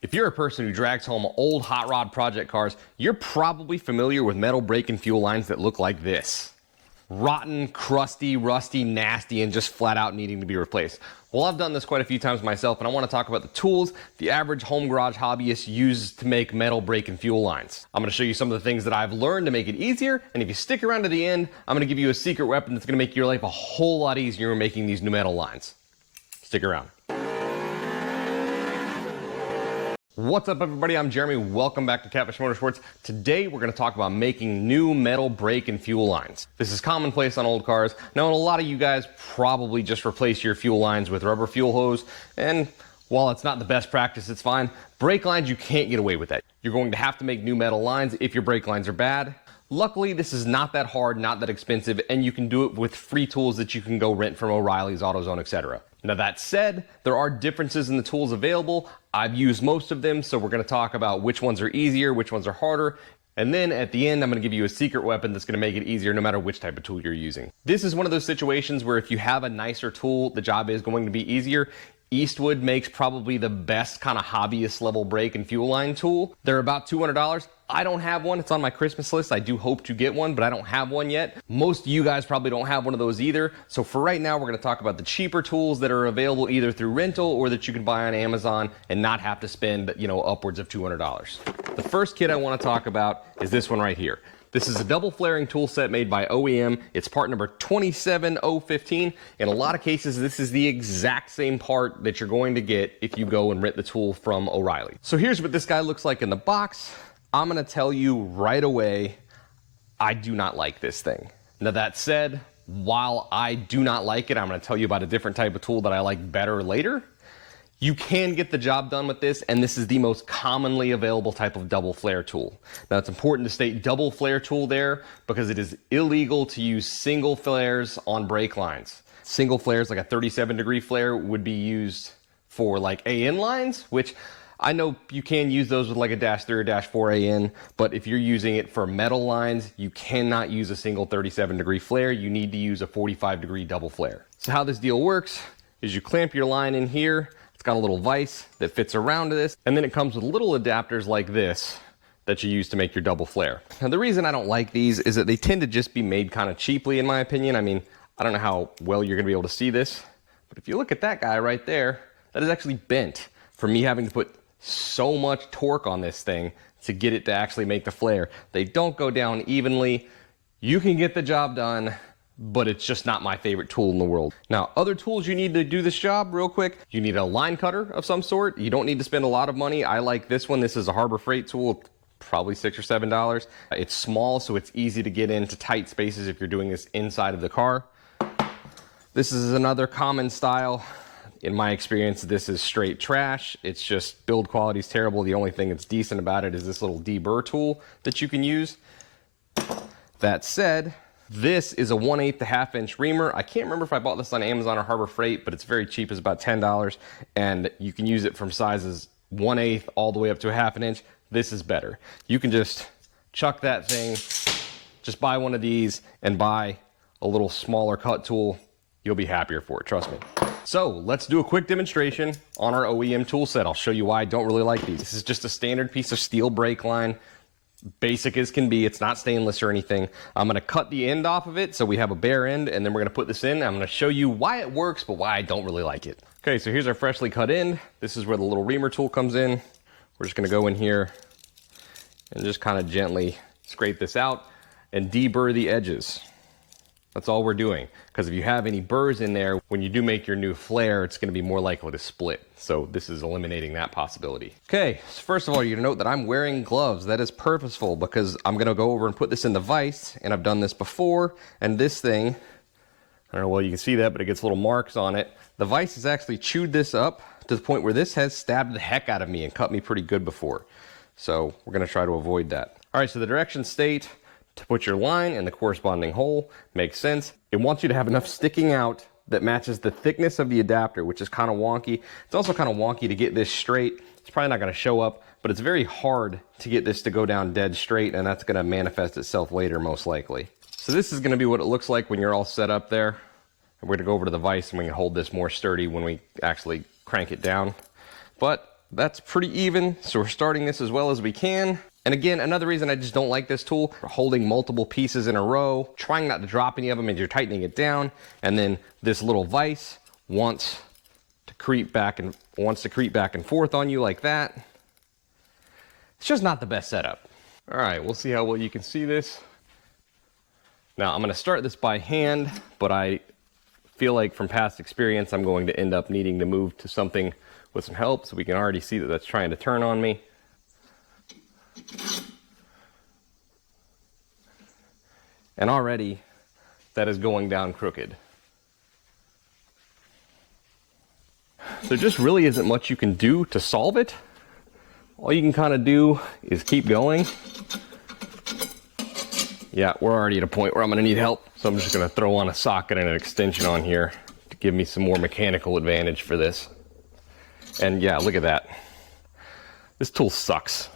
If you're a person who drags home old hot rod project cars, you're probably familiar with metal brake and fuel lines that look like this. Rotten, crusty, rusty, nasty, and just flat out needing to be replaced. Well, I've done this quite a few times myself, and I want to talk about the tools the average home garage hobbyist uses to make metal brake and fuel lines. I'm going to show you some of the things that I've learned to make it easier, and if you stick around to the end, I'm going to give you a secret weapon that's going to make your life a whole lot easier in making these new metal lines. Stick around. What's up, everybody? I'm Jeremy. Welcome back to Catfish Motorsports. Today we're going to talk about making new metal brake and fuel lines. This is commonplace on old cars. Now, a lot of you guys probably just replace your fuel lines with rubber fuel hose, and while it's not the best practice, it's fine. Brake lines, you can't get away with that. You're going to have to make new metal lines if your brake lines are bad. Luckily, this is not that hard, not that expensive, and you can do it with free tools that you can go rent from O'Reilly's, AutoZone, etc. Now that said, there are differences in the tools available. I've used most of them, so we're going to talk about which ones are easier, which ones are harder, and then at the end, I'm going to give you a secret weapon that's going to make it easier no matter which type of tool you're using. This is one of those situations where if you have a nicer tool, the job is going to be easier. Eastwood makes probably the best kind of hobbyist level brake and fuel line tool. They're about $200. I don't have one. It's on my Christmas list. I do hope to get one, but I don't have one yet. Most of you guys probably don't have one of those either. So for right now, we're going to talk about the cheaper tools that are available either through rental or that you can buy on Amazon and not have to spend, upwards of $200. The first kit I want to talk about is this one right here. This is a double flaring tool set made by OEM. It's part number 27015. In a lot of cases, this is the exact same part that you're going to get if you go and rent the tool from O'Reilly. So here's what this guy looks like in the box. I'm gonna tell you right away, I do not like this thing. Now that said, while I do not like it, I'm gonna tell you about a different type of tool that I like better later. You can get the job done with this, and this is the most commonly available type of double flare tool. Now, it's important to state double flare tool there because it is illegal to use single flares on brake lines. Single flares, like a 37-degree flare, would be used for like AN lines, which I know you can use those with like a -3 or -4 AN, but if you're using it for metal lines, you cannot use a single 37-degree flare. You need to use a 45-degree double flare. So how this deal works is you clamp your line in here. It's got a little vise that fits around this, and then it comes with little adapters like this that you use to make your double flare. Now, the reason I don't like these is that they tend to just be made kind of cheaply, in my opinion. I mean, I don't know how well you're gonna be able to see this, but if you look at that guy right there, that is actually bent from me having to put so much torque on this thing to get it to actually make the flare. They don't go down evenly. You can get the job done, but it's just not my favorite tool in the world. Now, other tools you need to do this job real quick, you need a line cutter of some sort. You don't need to spend a lot of money. I like this one. This is a Harbor Freight tool, probably $6 or $7. It's small, so it's easy to get into tight spaces if you're doing this inside of the car. This is another common style. In my experience, this is straight trash. It's just build quality is terrible. The only thing that's decent about it is this little deburr tool that you can use. That said, this is a 1/8 to 1/2 inch reamer. I can't remember if I bought this on Amazon or Harbor Freight, but it's very cheap. It's about $10, and you can use it from sizes 1/8 all the way up to 1/2 inch. This is better. You can just chuck that thing, just buy one of these and buy a little smaller cut tool. You'll be happier for it, trust me. So let's do a quick demonstration on our OEM tool set. I'll show you why I don't really like these. This is just a standard piece of steel brake line. Basic as can be. It's not stainless or anything. I'm going to cut the end off of it so we have a bare end, and then we're going to put this in. I'm going to show you why it works, but why I don't really like it. Okay, so here's our freshly cut end. This is where the little reamer tool comes in. We're just going to go in here and just kind of gently scrape this out and deburr the edges. That's all we're doing, because if you have any burrs in there, when you do make your new flare, it's going to be more likely to split. So this is eliminating that possibility. Okay, so first of all, you're going to note that I'm wearing gloves. That is purposeful because I'm going to go over and put this in the vise, and I've done this before, and this thing, I don't know, well, you can see that, but it gets little marks on it. The vise has actually chewed this up to the point where this has stabbed the heck out of me and cut me pretty good before. So we're going to try to avoid that. All right, so the directions state to put your line in the corresponding hole. Makes sense. It wants you to have enough sticking out that matches the thickness of the adapter, which is kind of wonky. It's also kind of wonky to get this straight. It's probably not going to show up, but it's very hard to get this to go down dead straight, and that's going to manifest itself later most likely. So this is going to be what it looks like when you're all set up there. And we're going to go over to the vise and we can hold this more sturdy when we actually crank it down. But that's pretty even. So we're starting this as well as we can. And again, another reason I just don't like this tool, holding multiple pieces in a row, trying not to drop any of them as you're tightening it down. And then this little vise wants to creep back and forth on you like that. It's just not the best setup. All right, we'll see how well you can see this. Now I'm gonna start this by hand, but I feel like from past experience, I'm going to end up needing to move to something with some help, so we can already see that that's trying to turn on me. And already that is going down crooked. There just really isn't much you can do to solve it. All you can kind of do is keep going. Yeah, we're already at a point where I'm gonna need help. So I'm just gonna throw on a socket and an extension on here to give me some more mechanical advantage for this. And yeah, look at that. This tool sucks.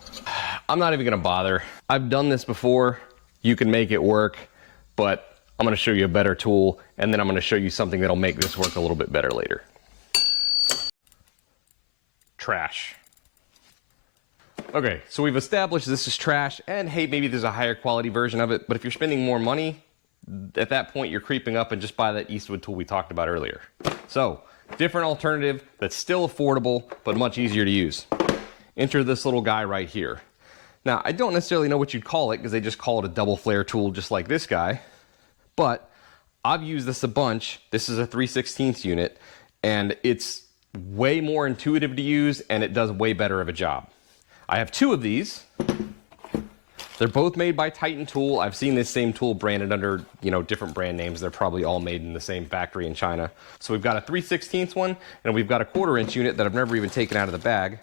I'm not even gonna bother. I've done this before. You can make it work, but I'm gonna show you a better tool, and then I'm gonna show you something that'll make this work a little bit better later. Trash. Okay, so we've established this is trash, and hey, maybe there's a higher quality version of it, but if you're spending more money, at that point you're creeping up and just buy that Eastwood tool we talked about earlier. So, different alternative that's still affordable, but much easier to use. Enter this little guy right here. Now, I don't necessarily know what you'd call it, because they just call it a double flare tool just like this guy, but I've used this a bunch. This is a 3/16 unit, and it's way more intuitive to use, and it does way better of a job. I have two of these. They're both made by Titan Tool. I've seen this same tool branded under, different brand names. They're probably all made in the same factory in China. So we've got a 3/16 one, and we've got a 1/4 inch unit that I've never even taken out of the bag.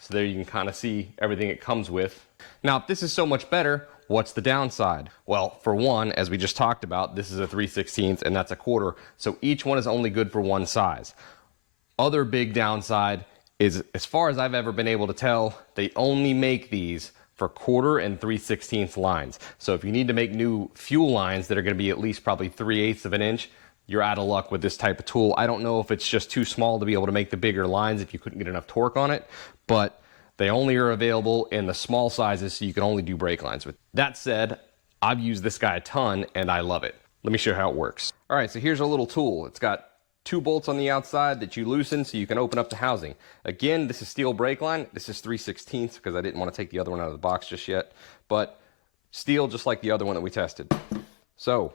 So there you can kind of see everything it comes with. Now, if this is so much better, what's the downside? Well, for one, as we just talked about, this is a 3/16 and that's a 1/4. So each one is only good for one size. Other big downside is, as far as I've ever been able to tell, they only make these for 1/4 and 3/16 lines. So if you need to make new fuel lines that are going to be at least probably 3/8 of an inch, you're out of luck with this type of tool. I don't know if it's just too small to be able to make the bigger lines if you couldn't get enough torque on it, but they only are available in the small sizes, so you can only do brake lines with. That said, I've used this guy a ton and I love it. Let me show you how it works. All right, so here's a little tool. It's got 2 bolts on the outside that you loosen so you can open up the housing. Again, this is steel brake line. This is 3/16 because I didn't want to take the other one out of the box just yet, but steel just like the other one that we tested. So you're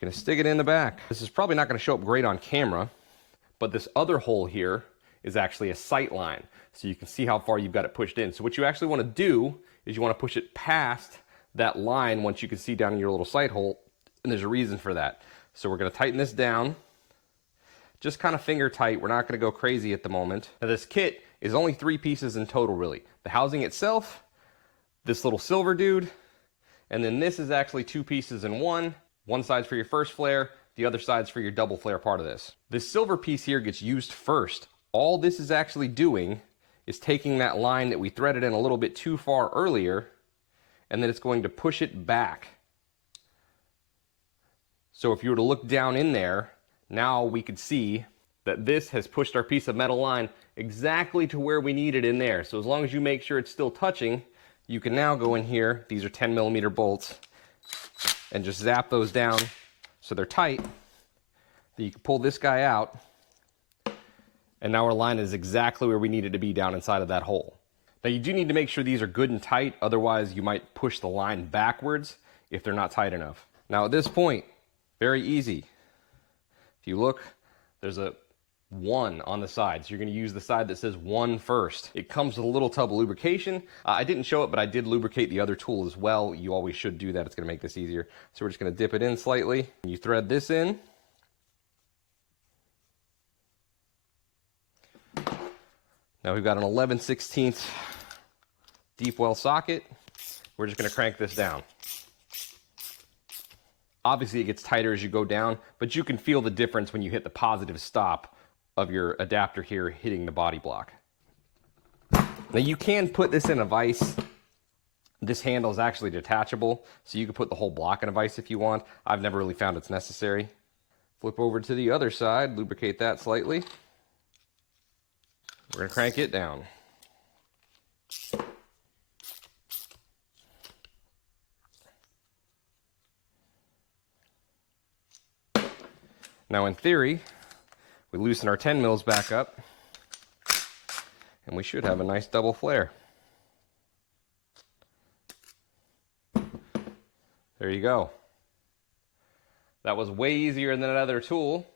going to stick it in the back. This is probably not going to show up great on camera, but this other hole here is actually a sight line, so you can see how far you've got it pushed in. So what you actually want to do is you want to push it past that line once you can see down in your little sight hole, and there's a reason for that. So we're going to tighten this down. Just kind of finger tight. We're not going to go crazy at the moment. Now this kit is only 3 pieces in total really. The housing itself, this little silver dude, and then this is actually 2 pieces in one. One side's for your first flare, the other side's for your double flare part of this. This silver piece here gets used first. All this is actually doing is taking that line that we threaded in a little bit too far earlier, and then it's going to push it back. So if you were to look down in there, now we could see that this has pushed our piece of metal line exactly to where we need it in there. So as long as you make sure it's still touching, you can now go in here, these are 10mm bolts, and just zap those down so they're tight. Then you can pull this guy out, and now our line is exactly where we need it to be down inside of that hole. Now you do need to make sure these are good and tight, otherwise you might push the line backwards if they're not tight enough. Now at this point, very easy. If you look, there's a 1 on the side, so you're going to use the side that says 1 first. It comes with a little tub of lubrication. I didn't show it, but I did lubricate the other tool as well. You always should do that. It's going to make this easier. So we're just going to dip it in slightly. You thread this in. Now we've got an 11/16 deep well socket. We're just going to crank this down. Obviously it gets tighter as you go down, but you can feel the difference when you hit the positive stop of your adapter here hitting the body block. Now you can put this in a vise. This handle is actually detachable, so you can put the whole block in a vise if you want. I've never really found it's necessary. Flip over to the other side, lubricate that slightly. We're gonna crank it down. Now in theory, we loosen our 10 mils back up, and we should have a nice double flare. There you go. That was way easier than another tool.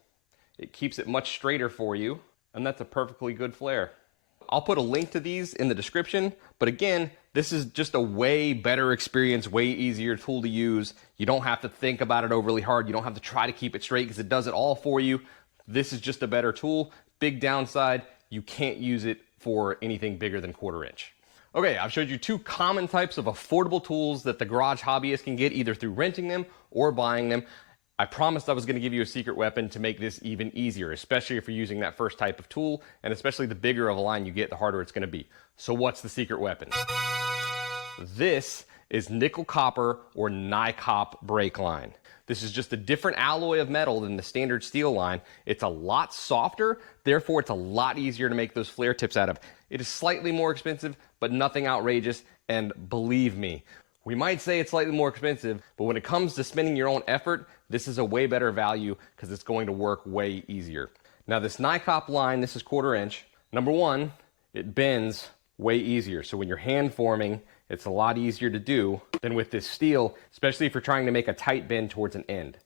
It keeps it much straighter for you, and that's a perfectly good flare. I'll put a link to these in the description, but again, this is just a way better experience, way easier tool to use. You don't have to think about it overly hard. You don't have to try to keep it straight because it does it all for you. This is just a better tool. Big downside, you can't use it for anything bigger than 1/4 inch. Okay, I've showed you 2 common types of affordable tools that the garage hobbyist can get either through renting them or buying them. I promised I was going to give you a secret weapon to make this even easier, especially if you're using that first type of tool, and especially the bigger of a line you get, the harder it's going to be. So what's the secret weapon? This is nickel copper or NiCop brake line. This is just a different alloy of metal than the standard steel line. It's a lot softer, therefore it's a lot easier to make those flare tips out of. It is slightly more expensive, but nothing outrageous, and believe me, we might say it's slightly more expensive, but when it comes to spending your own effort, this is a way better value because it's going to work way easier. Now this NiCop line, this is 1/4 inch. Number one, it bends way easier. So when you're hand forming, it's a lot easier to do than with this steel, especially if you're trying to make a tight bend towards an end.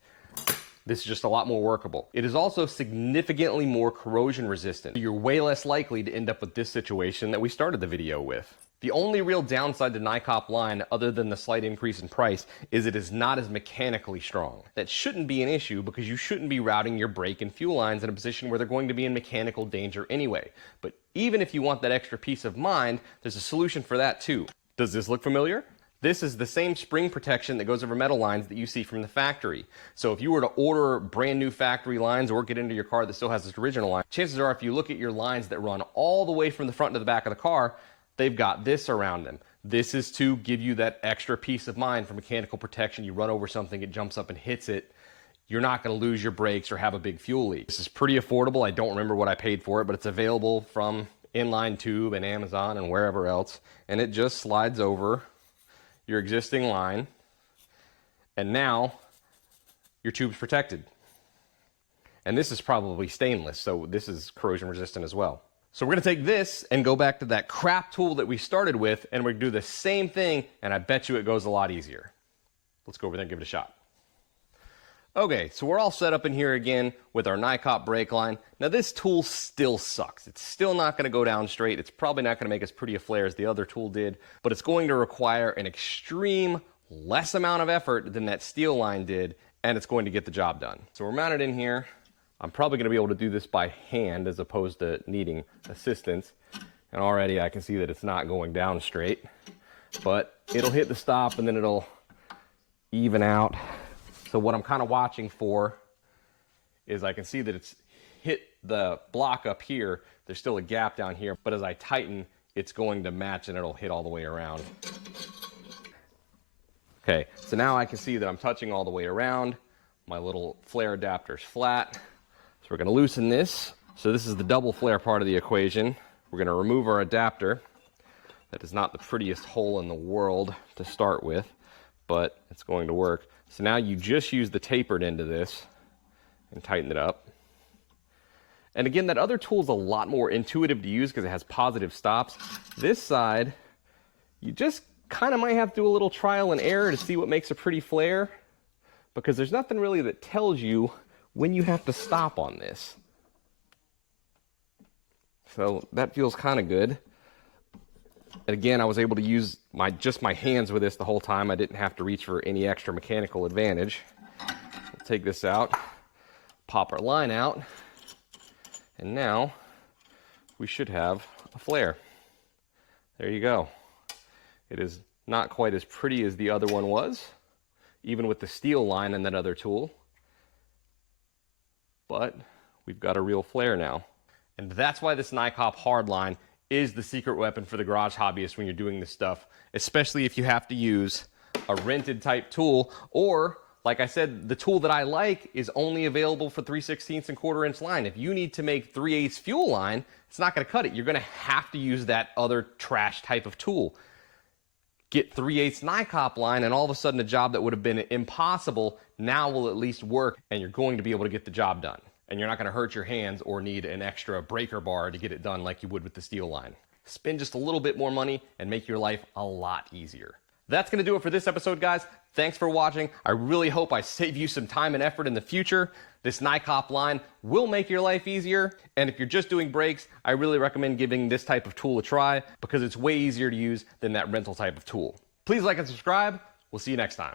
This is just a lot more workable. It is also significantly more corrosion resistant. You're way less likely to end up with this situation that we started the video with. The only real downside to NiCop line, other than the slight increase in price, is it is not as mechanically strong. That shouldn't be an issue because you shouldn't be routing your brake and fuel lines in a position where they're going to be in mechanical danger anyway. But even if you want that extra peace of mind, there's a solution for that too. Does this look familiar? This is the same spring protection that goes over metal lines that you see from the factory. So if you were to order brand new factory lines or get into your car that still has this original line, chances are if you look at your lines that run all the way from the front to the back of the car, they've got this around them. This is to give you that extra peace of mind for mechanical protection. You run over something, it jumps up and hits it. You're not going to lose your brakes or have a big fuel leak. This is pretty affordable. I don't remember what I paid for it, but it's available from Inline Tube and Amazon and wherever else. And it just slides over your existing line. And now your tube's protected. And this is probably stainless, so this is corrosion resistant as well. So we're going to take this and go back to that crap tool that we started with, and we're going to do the same thing, and I bet you it goes a lot easier. Let's go over there and give it a shot. Okay, so we're all set up in here again with our NiCop brake line. Now this tool still sucks. It's still not going to go down straight. It's probably not going to make as pretty a flare as the other tool did, but it's going to require an extreme less amount of effort than that steel line did, and it's going to get the job done. So we're mounted in here. I'm probably going to be able to do this by hand as opposed to needing assistance. And already I can see that it's not going down straight, but it'll hit the stop and then it'll even out. So what I'm kind of watching for is I can see that it's hit the block up here. There's still a gap down here, but as I tighten, it's going to match and it'll hit all the way around. Okay, so now I can see that I'm touching all the way around. My little flare adapter's flat. So we're going to loosen this. So this is the double flare part of the equation. We're going to remove our adapter. That is not the prettiest hole in the world to start with, but it's going to work. So now you just use the tapered end of this and tighten it up. And again, that other tool is a lot more intuitive to use because it has positive stops. This side, you just kind of might have to do a little trial and error to see what makes a pretty flare, because there's nothing really that tells you when you have to stop on this. So that feels kind of good. And again, I was able to use just my hands with this the whole time. I didn't have to reach for any extra mechanical advantage. We'll take this out, pop our line out, and now we should have a flare. There you go. It is not quite as pretty as the other one was, even with the steel line and that other tool. But we've got a real flare now. And that's why this NiCop hardline is the secret weapon for the garage hobbyist when you're doing this stuff, especially if you have to use a rented type tool or like I said, the tool that I like is only available for 3/16 and 1/4 inch line. If you need to make 3/8 fuel line, it's not gonna cut it. You're gonna have to use that other trash type of tool. Get 3/8 NICOP line, and all of a sudden a job that would have been impossible now will at least work, and you're going to be able to get the job done. And you're not gonna hurt your hands or need an extra breaker bar to get it done like you would with the steel line. Spend just a little bit more money and make your life a lot easier. That's gonna do it for this episode, guys. Thanks for watching. I really hope I save you some time and effort in the future. This NICOP line will make your life easier. And if you're just doing brakes, I really recommend giving this type of tool a try because it's way easier to use than that rental type of tool. Please like and subscribe. We'll see you next time.